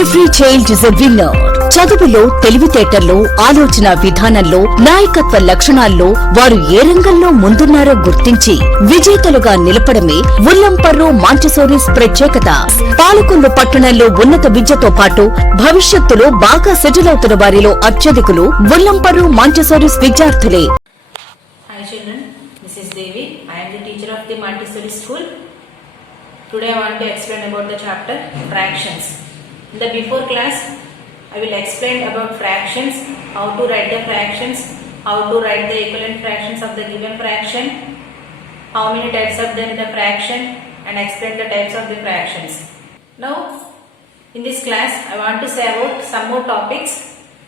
Every child is a winner. చదువులో, తెలివితేటల్లో, ఆలోచన విధానంలో, నాయకత్వ లక్షణాల్లో వారు ఏ రంగంలో ముందున్నారో గుర్తించి విజేతలుగా నిలపడమే ఉల్లంపర్రు మాంటిసోరీస్ ప్రత్యేకత. పాలకొల్లు పట్టణంలో ఉన్నత విద్యతో పాటు భవిష్యత్తులో బాగా సెటిల్ అవుతున్న వారిలో అత్యధికులు ఉల్లంపర్రు మాంటిసోరీస్ విద్యార్థులే. Hi children, this is Devi. I am the teacher of the Montessori school. Today I want to explain about the chapter fractions. In the before class, I will explain about fractions, how to write the fractions, how to write the equivalent fractions of the given fraction, how many types of them in the fraction, and explain the types of the fractions. Now, in this class, I want to say about some more topics.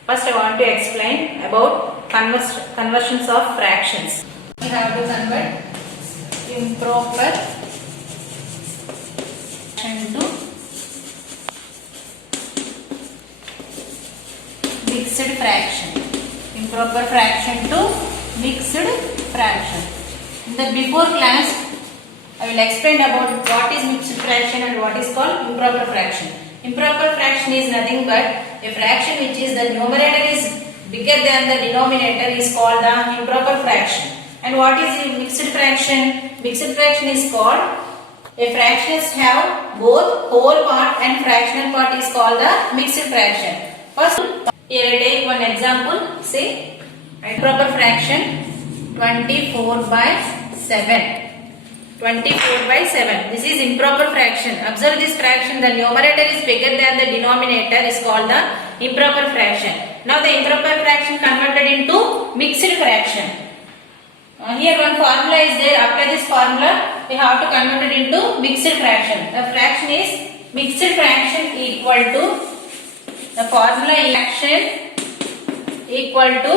First, I want to explain about conversions of fractions. We have to convert improper fraction to mixed fraction. Improper fraction to mixed fraction. In the before class, I will explain about what is mixed fraction and what is called improper fraction. Improper fraction is nothing but a fraction which is the numerator is bigger than the denominator is called the improper fraction. And what is a mixed fraction? Mixed fraction is called a fractions have both whole part and fractional part is called the mixed fraction. First, here I take one example. Say improper fraction 24 by 7. 24 by 7. This is improper fraction. Observe this fraction. The numerator is bigger than the denominator is called the improper fraction. Now the improper fraction converted into mixed fraction. Here one formula is there. Apply this formula. We have to convert it into mixed fraction. The fraction is mixed fraction equal to the formula fraction equal to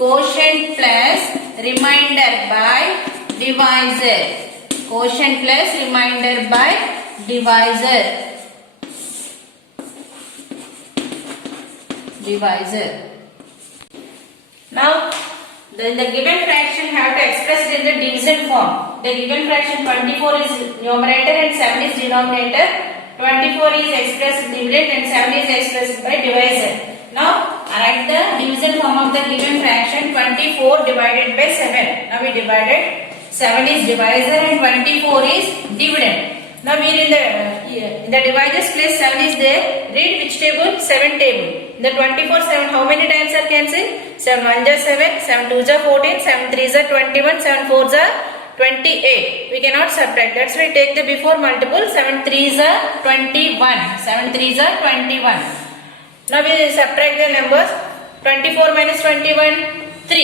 quotient plus remainder by divisor. Quotient plus remainder by divisor. Now, the given fraction have to express it in the division form. The given fraction 24 is numerator and 7 is denominator. 24 is expressed dividend and 7 is expressed by divisor. Now, write the division form of the given fraction 24 divided by 7. Now we divided 7 is divisor and 24 is dividend. Now here in the divisors place 7 is there. Read which table? 7 table. The 24 7 how many times are cancelled? 7 1 is 7, 7 2 is 14, 7 3 is 21, 7 4 is 28. We cannot subtract. That's why take the before multiple. 7 3 is 21. 7 3 is 21. Now we subtract the numbers. 24 minus 21 3.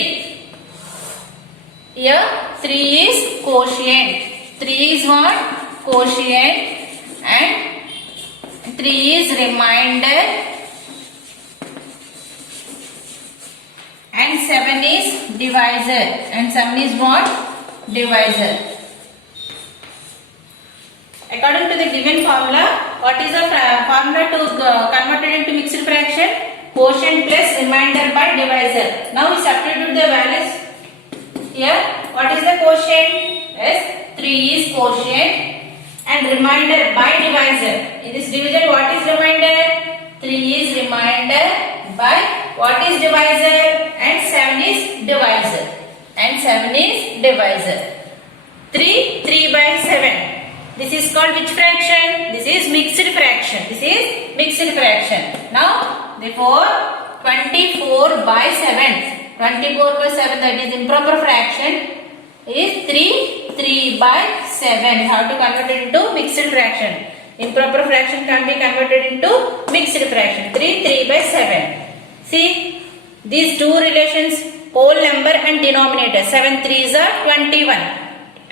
Here 3 is quotient. 3 is what? Quotient and 3 is remainder and 7 is divisor and 7 is what? Divisor. According to the given formula, what is the formula to convert it into mixed fraction? Quotient plus remainder by divisor. Now we substitute the values. Here, what is the quotient? Yes, 3 is quotient and remainder by divisor. In this division, what is remainder? 3 is remainder by what is divisor? And 7 is divisor. And 7 is divisor. 3 by 7. This is called which fraction? This is mixed fraction. This is mixed fraction. Now, therefore, 24 by 7. 24 by 7, that is improper fraction, is 3 by 7. You have to convert it into mixed fraction. Improper fraction can be converted into mixed fraction. 3 by 7. See, these two relations, whole number and denominator. 7 3 is 21.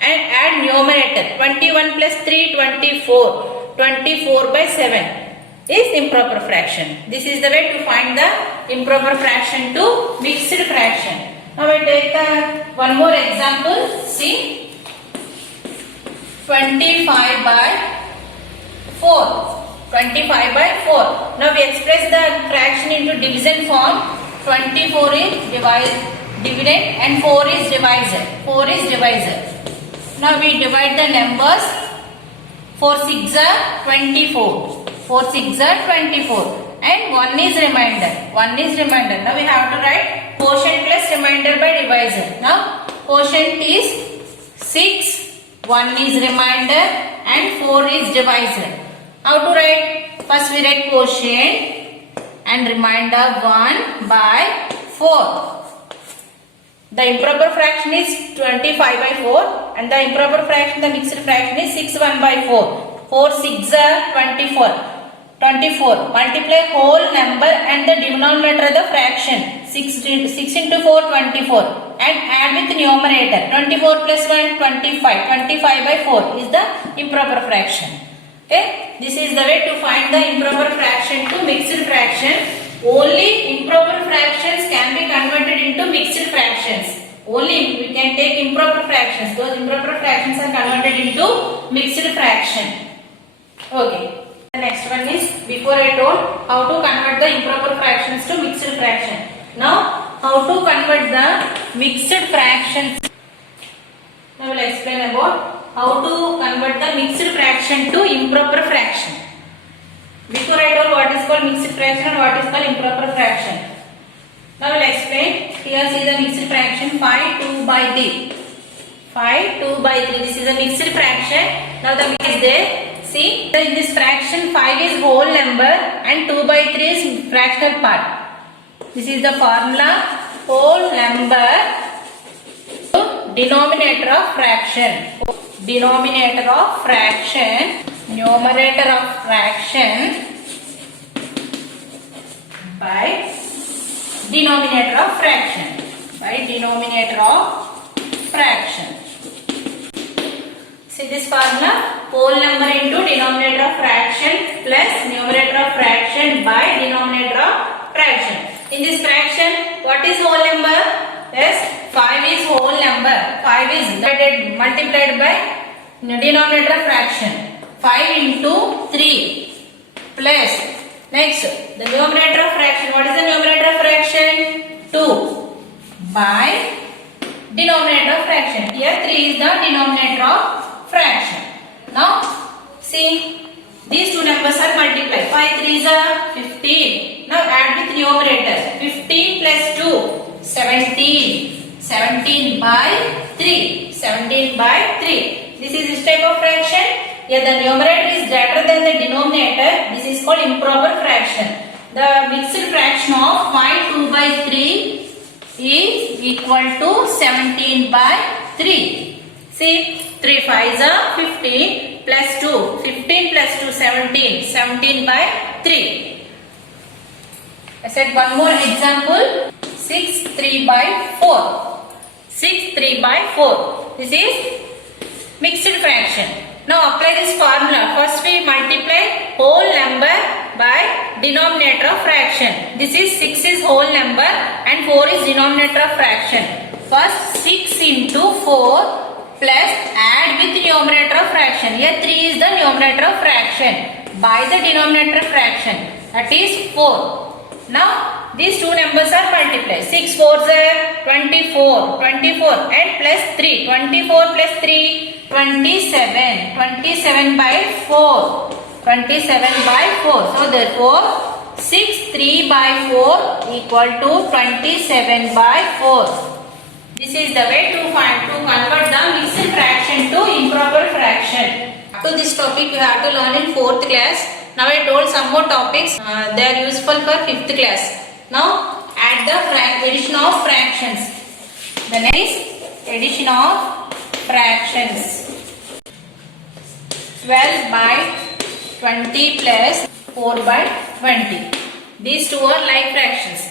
And add numerator. 21 plus 3, 24. 24 by 7 is improper fraction. This is the way to find the improper fraction to mixed fraction. Now we take one more example. See, 25 by 4. 25 by 4. Now we express the fraction into division form. 24 is dividend and 4 is divisor. 4 is divisor. Now we divide the numbers. 4 6 are 24. 4 6 are 24 and 1 is remainder. 1 is remainder. Now we have to write quotient plus remainder by divisor. Now quotient is 6, 1 is remainder and 4 is divisor. How to write? First we write quotient and remainder 1 by 4. The improper fraction is 25 by 4 and the improper fraction, the mixed fraction is 6 1 by 4. 4 6 are 24. 24. Multiply whole number and the denominator of the fraction. 6 into 4 24 and add with numerator. 24 plus 1 25. 25 by 4 is the improper fraction. Okay. This is the way to find the improper fraction to mixed fraction. Only improper fractions can be converted into mixed fractions. Only we can take improper fractions. Those improper fractions are converted into mixed fraction. Okay. The next one is, before I told how to convert the improper fractions to mixed fraction. Now how to convert the mixed fractions. I will explain about how to convert the mixed fraction to improper fraction. Before I told what is called mixed fraction and what is called improper fraction. Now I will explain. Here see the mixed fraction 5 2 by 3. 5 2 by 3. This is a mixed fraction. Now the mix is there. See, in this fraction 5 is whole number and 2 by 3 is fractional part. This is the formula. Whole number to denominator of fraction. Denominator of fraction. Numerator of fraction by denominator of fraction. By denominator of fraction. See this formula, whole number into denominator of fraction plus numerator of fraction by denominator of fraction. In this fraction, what is whole number? Yes, 5 is whole number. 5 is multiplied by denominator of fraction. 5 into 3 plus, next, the numerator of fraction. What is the numerator of fraction? 2 by denominator of fraction. Here 3 is the denominator of fraction. Now see, these two numbers are multiplied. 5 3s are 15. Now add with numerator. 15 plus 2 17. 17 by 3. 17 by 3. This is this type of fraction. Here the numerator is greater than the denominator. This is called improper fraction. The mixed fraction of 5 2 by 3 is equal to 17 by 3. See, 3 5s are 15 plus 2. 15 plus 2 17. 17 by 3. I said one more example. 6 3 by 4. 6 3 by 4. This is mixed fraction. Now apply this formula. First we multiply whole number by denominator of fraction. This is 6 is whole number and 4 is denominator of fraction. First 6 into 4 plus add with numerator of fraction. Here 3 is the numerator of fraction by the denominator of fraction. That is 4. Now these two numbers are multiplied. 6 4s are 24. 24 and plus 3. 24 plus 3. 27. 27 by 4. 27 by 4. So therefore 6 3 by 4 equal to 27 by 4. This is the way to convert the mixed fraction to improper fraction. Up to this topic you have to learn in 4th class. Now I told some more topics. They are useful for 5th class. Now add the addition of fractions. The next is addition of fractions. 12 by 20 plus 4 by 20. These two are like fractions.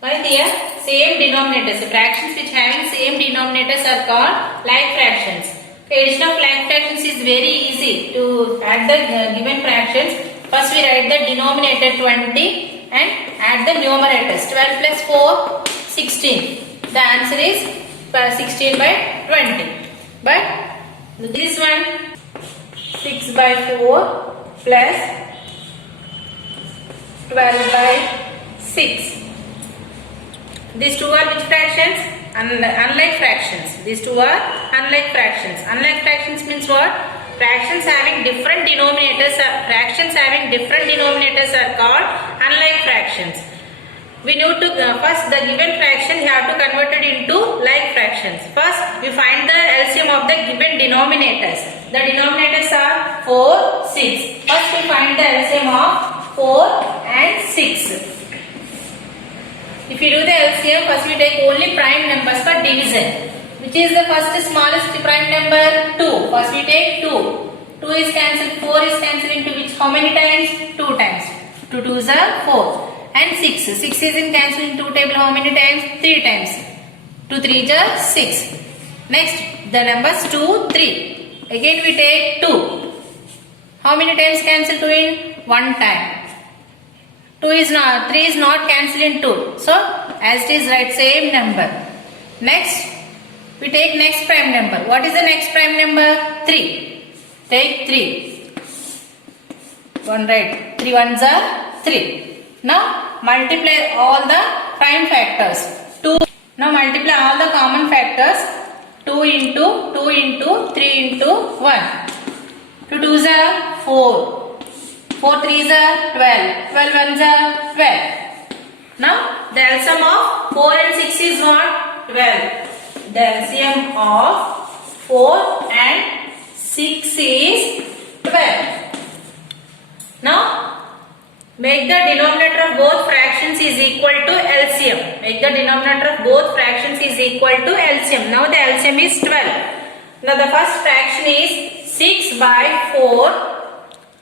But here same denominators. Fractions which having same denominators are called like fractions. Addition of like fractions is very easy to add the given fractions. First we write the denominator 20 and add the numerators. 12 plus 4 16. The answer is 16 by 20. But this one 6 by 4 plus 12 by 6. These two are which fractions? Unlike fractions. These two are unlike fractions. Unlike fractions means what? fractions having different denominators are called unlike fractions. We need to first the given fraction we have to convert it into like fractions. First we find the LCM of the given denominators. The denominators are 4, 6. First we find the LCM of 4 and 6. If you do the LCM, first we take only prime numbers for division. Which is the first smallest prime number? 2. First we take 2. 2 is cancelled, 4 is cancelled into which? How many times? 2 times. 2 2s are 4. And 6. 6 is in cancelled in 2 table how many times? 3 times. 2 3s are 6. Next, the numbers 2, 3. Again we take 2. How many times cancel 2 in? 1 time. 3 is not cancelled in 2. So, as it is right, same number. Next, we take next prime number. What is the next prime number? 3. Take 3. 1 right. 3 ones are 3. Now, multiply all the prime factors. 2. Now, multiply all the common factors. 2 into 2 into 3 into 1. 2 2s are 4. 4 3s are 12. 12 1s are 12. Now, the LCM of 4 and 6 is what? 12. The LCM of 4 and 6 is 12. Now, make the denominator of both fractions is equal to LCM. Make the denominator of both fractions is equal to LCM. Now, the LCM is 12. Now, the first fraction is 6 by 4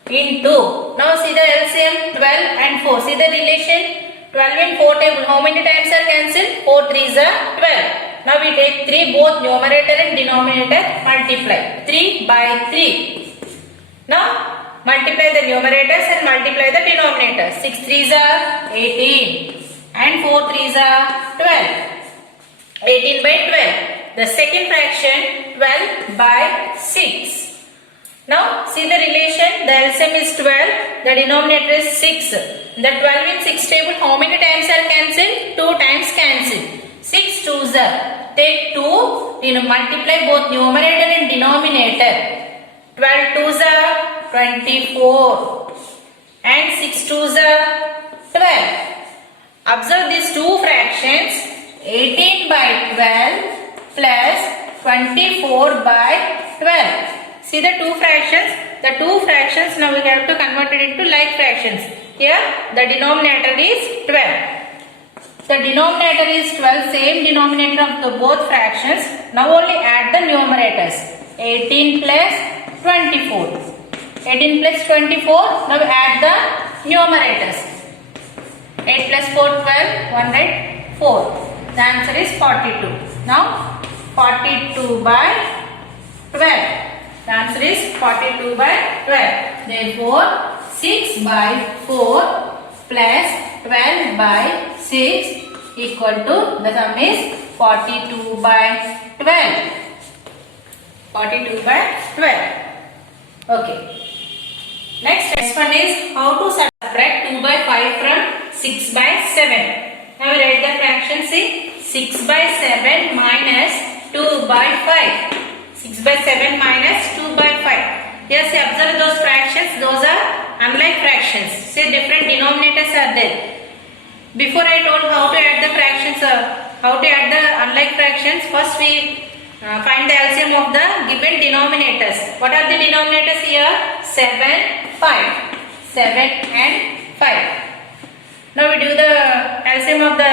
into. Now, see the LCM 12 and 4. See the relation? 12 in 4 table. How many times are cancelled? 4 3s are 12. Now we take 3, both numerator and denominator multiply. 3 by 3. Now multiply the numerators and multiply the denominators. 6 3s are 18 and 4 3s are 12. 18 by 12. The second fraction 12 by 6. Now see the relation. The LCM is 12. The denominator is 6. The 12 in 6 table how many times are cancelled? 2 times cancelled. 6 2s are. Take 2, multiply both numerator and denominator. 12 2s are 24 and 6 2s are 12. Observe these two fractions. 18 by 12 plus 24 by 12. See the two fractions. The two fractions now we have to convert it into like fractions. Here the denominator is 12. The denominator is 12, same denominator of the both fractions. Now only add the numerators. 18 plus 24. 18 plus 24. Now add the numerators. 8 plus 4, 12. 1 right? 4. The answer is 42. Now 42 by 12. The answer is 42 by 12. Therefore, 6 by 4 plus 12 by 6 equal to, the sum is 42 by 12. 42 by 12. Okay. Next one is how to subtract 2 by 5 from 6 by 7. Now we write the fraction. See, 6 by 7 minus 2 by 5. 6 by 7 minus 2 by 5. Yes, observe those fractions. Those are unlike fractions. See, different denominators are there. Before I told how to add the fractions, how to add the unlike fractions, first we find the LCM of the given denominators. What are the denominators here? 7, 5. 7 and 5. Now we do the LCM of the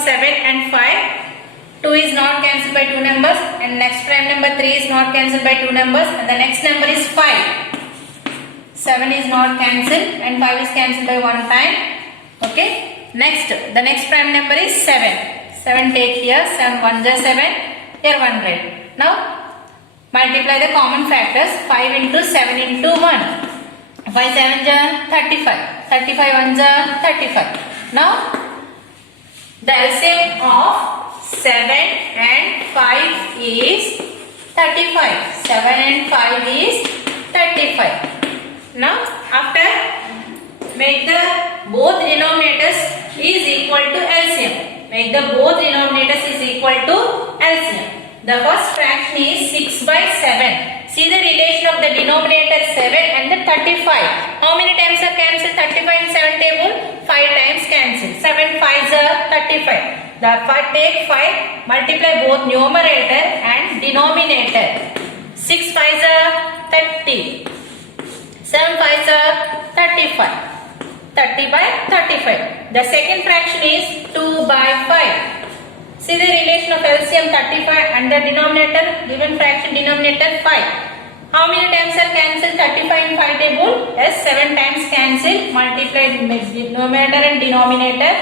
7 and 5. 2 is not cancelled by 2 numbers and next prime number 3 is not cancelled by 2 numbers and the next number is 5. 7 is not cancelled and 5 is cancelled by 1 time. Okay. Next, the next prime number is 7. 7 take here, 7 1 is 7, here 1 right. Now multiply the common factors. 5 into 7 into 1. 5 7 is 35. 35 1 is 35. Now the LCM of 7 and 5 is 35. 7 and 5 is 35. Now after make the both denominators is equal to LCM. Make the both denominators is equal to LCM. The first fraction is 6 by 7. See the relation of the denominator 7 and the 35. How many times are cancelled? 35 in 7 table? 5 times cancelled. 7 5s are 35. Therefore take 5, multiply both numerator and denominator. 6 5s are 30. 7 5s are 35. 30 by 35. The second fraction is 2 by 5. See the relation of LCM 35 and the denominator, given fraction denominator 5. How many times are cancelled? 35 in 5 table? Yes, 7 times cancelled. Multiply numerator and denominator.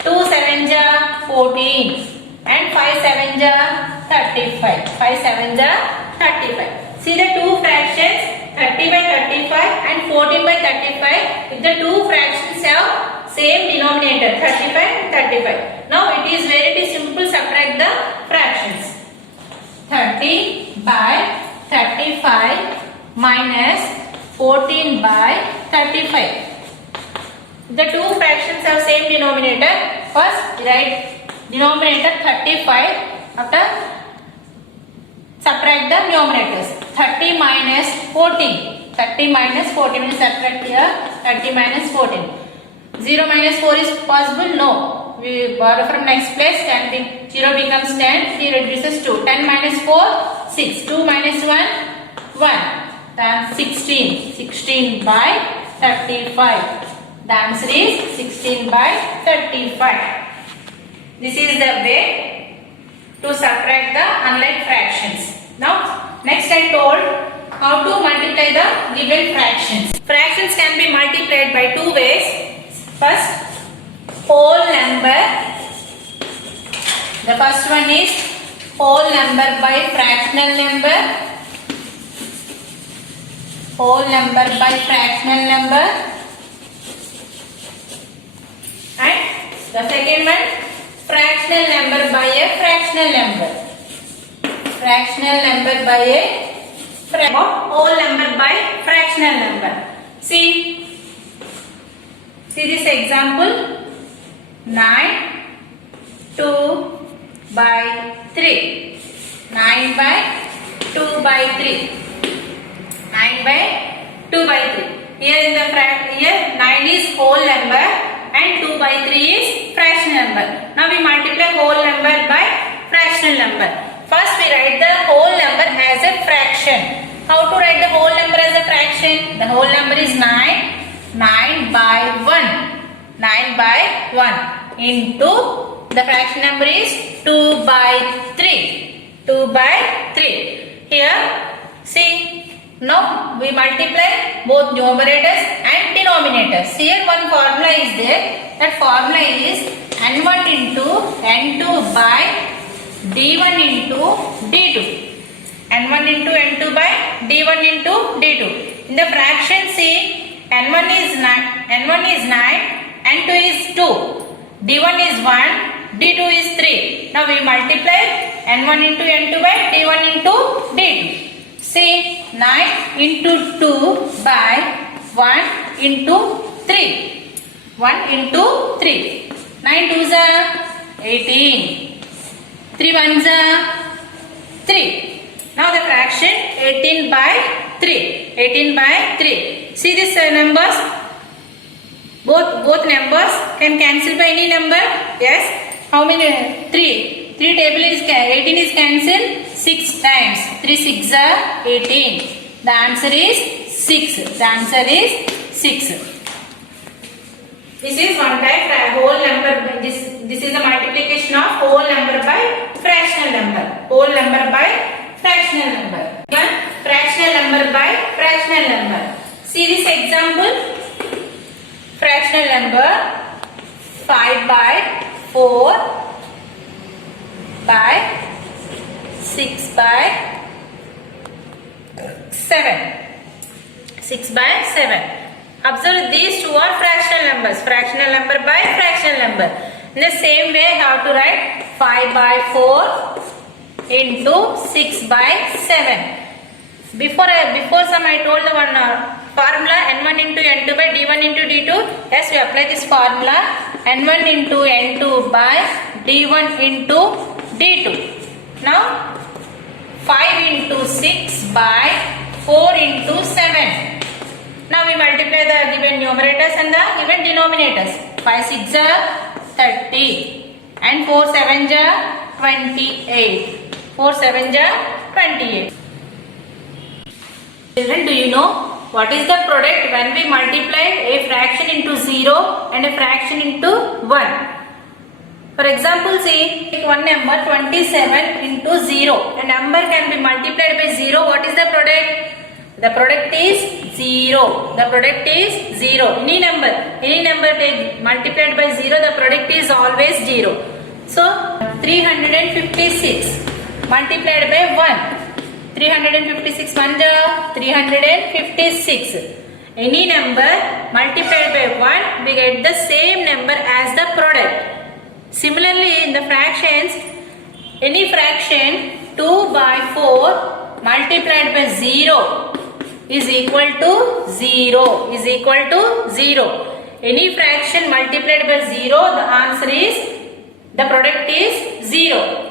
2 7s are 14 and 5 7s are 35. 5 7s are 35. See the two fractions 30 by 35 and 14 by 35. If the two fractions have same denominator 35 and 35. Now it is very simple, subtract the fractions. 30 by 35 minus 14 by 35. The two fractions have same denominator. First write denominator 35. After subtract the numerators. 30 minus 14. 30 minus 14 will subtract here. 30 minus 14. 0 minus 4 is possible? No. We borrow from next place. 0 becomes 10. 0 reduces 2. 10 minus 4, 6. 2 minus 1, 1. Then 16. 16 by 35. The answer is 16 by 35. This is the way to subtract the unlike fractions. Now, next I told how to multiply the given fractions. Fractions can be multiplied by two ways. First, whole number. The first one is whole number by fractional number. Whole number by fractional number. And the second one, fractional number by a fractional number. Fractional number by a whole number by fractional number. See this example. 9 2 by 3. 9 by 2 by 3. 9 by 2 by 3. Here in the here 9 is whole number and 2 by 3 is fractional number. Now we multiply whole number by fractional number. First we write the whole number as a fraction. How to write the whole number as a fraction? The whole number is 9. 9 by 1. 9 by 1 into the fraction number is 2 by 3. 2 by 3. Here see, now we multiply both numerators and denominators. Here one formula is there. That formula is n1 into n2 by d1 into d2. n1 into n2 by d1 into d2. In the fraction see, n1 is 9, n2 is 2, d1 is 1, d2 is 3. Now we multiply n1 into n2 by d1 into d2. See, 9 into 2 by 1 into 3. 1 into 3. 9 2s are 18. 3 1s are 3. Now the fraction 18 by 3. 18 by 3. See these numbers? Both numbers can cancel by any number? Yes. How many? 3. 3 table is 18 is cancelled 6 times. 3 6 are 18. The answer is 6. The answer is 6. This is one type whole number. This is the multiplication of whole number by fractional number. Whole number by fractional number. One fractional number by fractional number. See this example. Fractional number 5 by 4 by 6 by 7. 6 by 7. Observe these two are fractional numbers. Fractional number by fractional number. In the same way, how to write 5 by 4 into 6 by 7. Before some I told the one formula n1 into n2 by d1 into d2. Yes, we apply this formula n1 into n2 by d1 into d2. Now 5 into 6 by 4 into 7. Now we multiply the given numerators and the given denominators. 5 6 are 30 and 4 7 are 28. 4 7 are 28. Children, do you know what is the product when we multiply a fraction into 0 and a fraction into 1? For example, see, take one number 27 into 0. A number can be multiplied by 0. What is the product? The product is 0. The product is 0. Any number take multiplied by 0, the product is always 0. So, 356 multiplied by 1. 356 1 356. Any number multiplied by 1, we get the same number as the product. Similarly, in the fractions, any fraction 2 by 4 multiplied by 0 is equal to 0. Is equal to 0. Any fraction multiplied by 0, the answer is, the product is 0.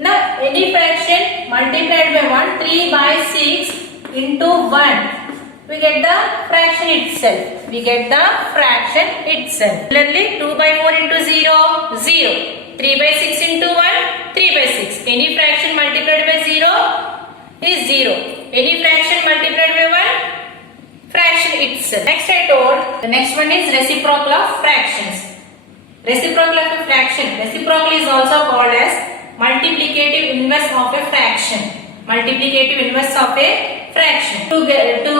Now, any fraction multiplied by 1, 3 by 6 into 1. We get the fraction itself. We get the fraction itself. Similarly, 2 by 4 into 0, 0. 3 by 6 into 1, 3 by 6. Any fraction multiplied by 0 is 0. Any fraction multiplied by 1, fraction itself. Next I told, the next one is reciprocal of fractions. Reciprocal of a fraction. Reciprocal is also called as multiplicative inverse of a fraction. Multiplicative inverse of a fraction. To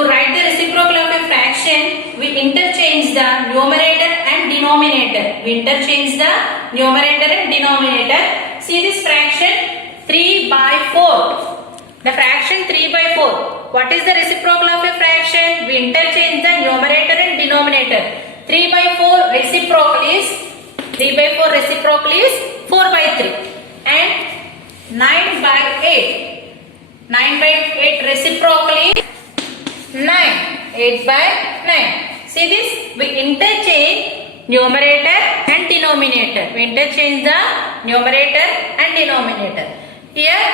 write the reciprocal of a fraction, we interchange the numerator and denominator. We interchange the numerator and denominator. See this fraction 3 by 4. The fraction 3 by 4. What is the reciprocal of a fraction? We interchange the numerator and denominator. 3 by 4 reciprocal is 3 by 4 reciprocal is 4 by 3. And 9 by 8. 9 by 8 reciprocally 9. 8 by 9. See this? We interchange numerator and denominator. We interchange the numerator and denominator. Here,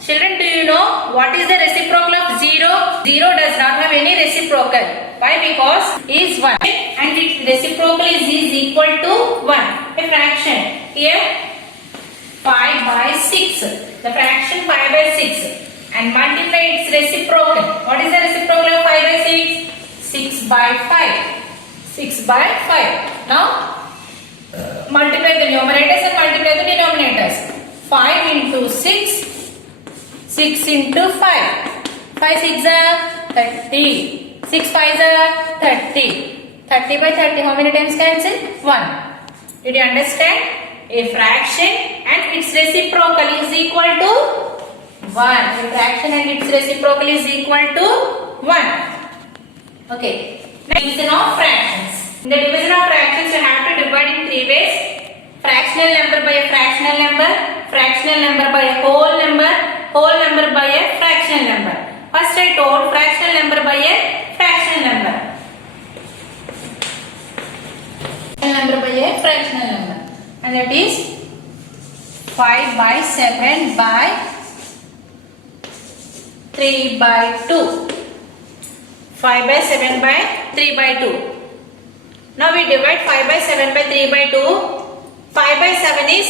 children, do you know what is the reciprocal of 0? 0 does not have any reciprocal. Why? Because is 1 and its reciprocal is equal to 1. A fraction. Here, 5 by 6. The fraction 5 by 6. And multiply its reciprocal. What is the reciprocal of 5 by 6? 6 by 5. 6 by 5. Now, multiply the numerators and multiply the denominators. 5 into 6. 6 into 5. 5 6 are 30. 6 5 are 30. 30 by 30. How many times cancel? 1. Did you understand? A fraction and its reciprocal is equal to 1. A fraction and its reciprocal is equal to 1. Okay. Next, division of fractions. In the division of fractions, you have to divide in 3 ways. Fractional number by a fractional number, fractional number by a whole number by a fractional number. First I told fractional number by a fractional number. Fractional number by a fractional number. And that is 5 by 7 by 3 by 2. 5 by 7 by 3 by 2. Now we divide 5 by 7 by 3 by 2. 5 by 7 is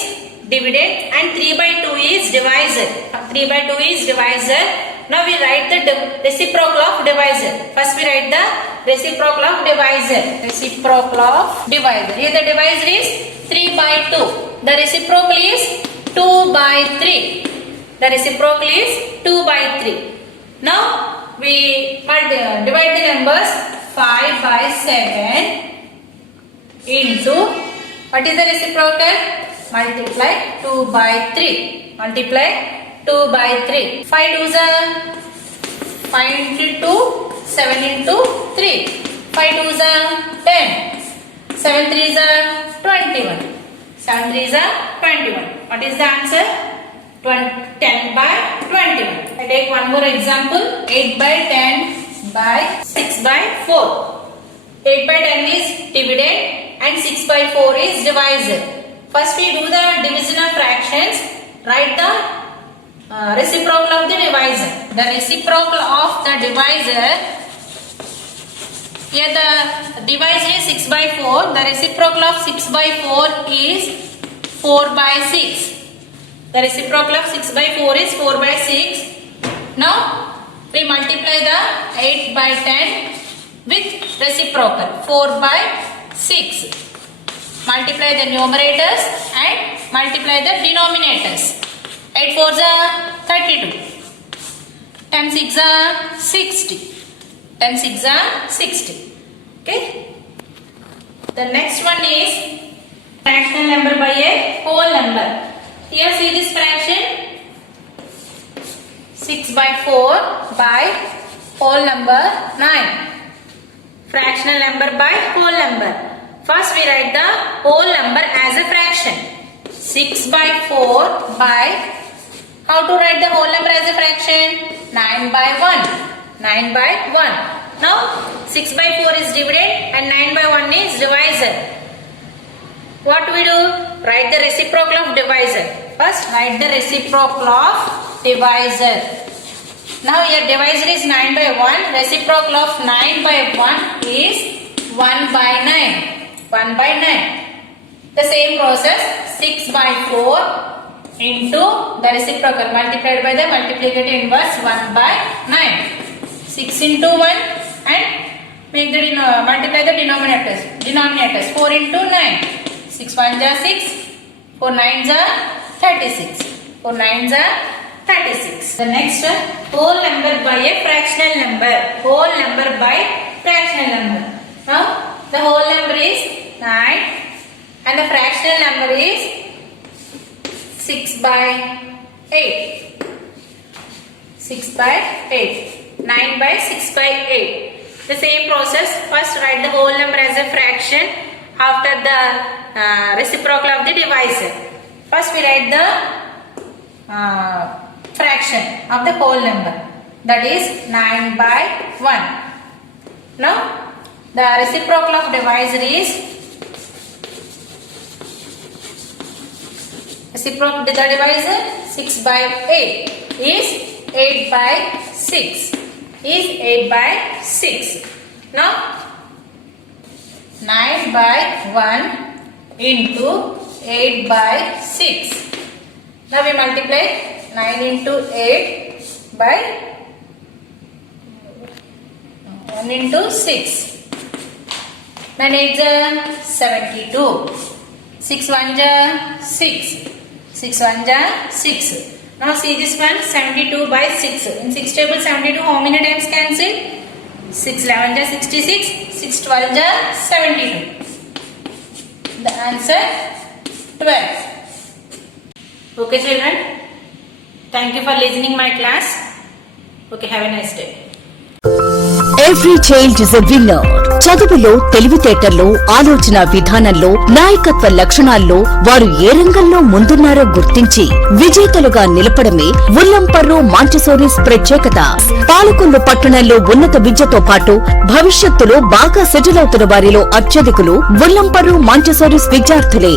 dividend and 3 by 2 is divisor. 3 by 2 is divisor. Now we write the reciprocal of divisor. First we write the reciprocal of divisor. Reciprocal of divisor. Here the divisor is 3 by 2. The reciprocal is 2 by 3. The reciprocal is 2 by 3. Now we divide the numbers 5 by 7 into, what is the reciprocal? Multiply 2 by 3. Multiply 2 by 3. 5 2s are 5 into 2, 7 into 3. 5 2s are 10. 7 3s are 21. 7 3s are 21. What is the answer? 10 by 21. I take one more example. 8 by 10 by 6 by 4. 8 by 10 is dividend and 6 by 4 is divisor. First we do the division of fractions. Write the reciprocal of the divisor. The reciprocal of the divisor, here the divisor is 6 by 4. The reciprocal of 6 by 4 is 4 by 6. The reciprocal of 6 by 4 is 4 by 6. Now we multiply the 8 by 10 with reciprocal 4 by 6. Multiply the numerators and multiply the denominators. 8 4s are 32. 10 6 are 60. 10 6 are 60. Okay. The next one is fractional number by a whole number. Here see this fraction. 6 by 4 by whole number 9. Fractional number by whole number. First we write the whole number as a fraction. 6 by 4 by, how to write the whole number as a fraction? 9 by 1. 9 by 1. Now 6 by 4 is divided and 9 by 1 is divisor. What we do? Write the reciprocal of divisor. First write the reciprocal of divisor. Now here divisor is 9 by 1. Reciprocal of 9 by 1 is 1 by 9. 1 by 9. The same process, 6 by 4 into the reciprocal multiplied by the multiplicative inverse 1 by 9. 6 into 1 and make the multiply the denominators. 4 into 9. 6 1s are 6. 4 9s are 36. 4 9s are 36. The next one, whole number by a fractional number. Whole number by fractional number. Now the whole number is 9 and the fractional number is 6 by 8. 6 by 8. 9 by 6 by 8. The same process. First write the whole number as a fraction after the reciprocal of the divisor. First we write the fraction of the whole number, that is 9 by 1. Now the reciprocal of divisor is reciprocal of the divisor 6 by 8 is 8 by 6 is 8 by 6. Now 9 by 1 into 8 by 6. Now we multiply 9 into 8 by 1 into 6. 9 8s are 72. 6 1s are 6. 6 1s are 6. Now see this one, 72 by 6. In 6 table 72 how many times cancel? 6 11s are 66. 6 12s are 72. The answer 12. Okay children, thank you for listening my class. Okay, have a nice day. Every child is a winner. చదువులో తెలివితేటల్లో ఆలోచన విధానంలో నాయకత్వ లక్షణాల్లో వారు ఏ రంగంలో ముందున్నారో గుర్తించి విజేతలుగా నిలపడమే ఉల్లంపర్రు మాంటిసోరీస్ ప్రత్యేకత. పాలకొల్లు పట్టణంలో ఉన్నత విద్యతో పాటు భవిష్యత్తులో బాగా సెటిల్ అవుతున్న వారిలో అత్యధికులు ఉల్లంపర్రు మాంటిసోరీస్ విద్యార్థులే.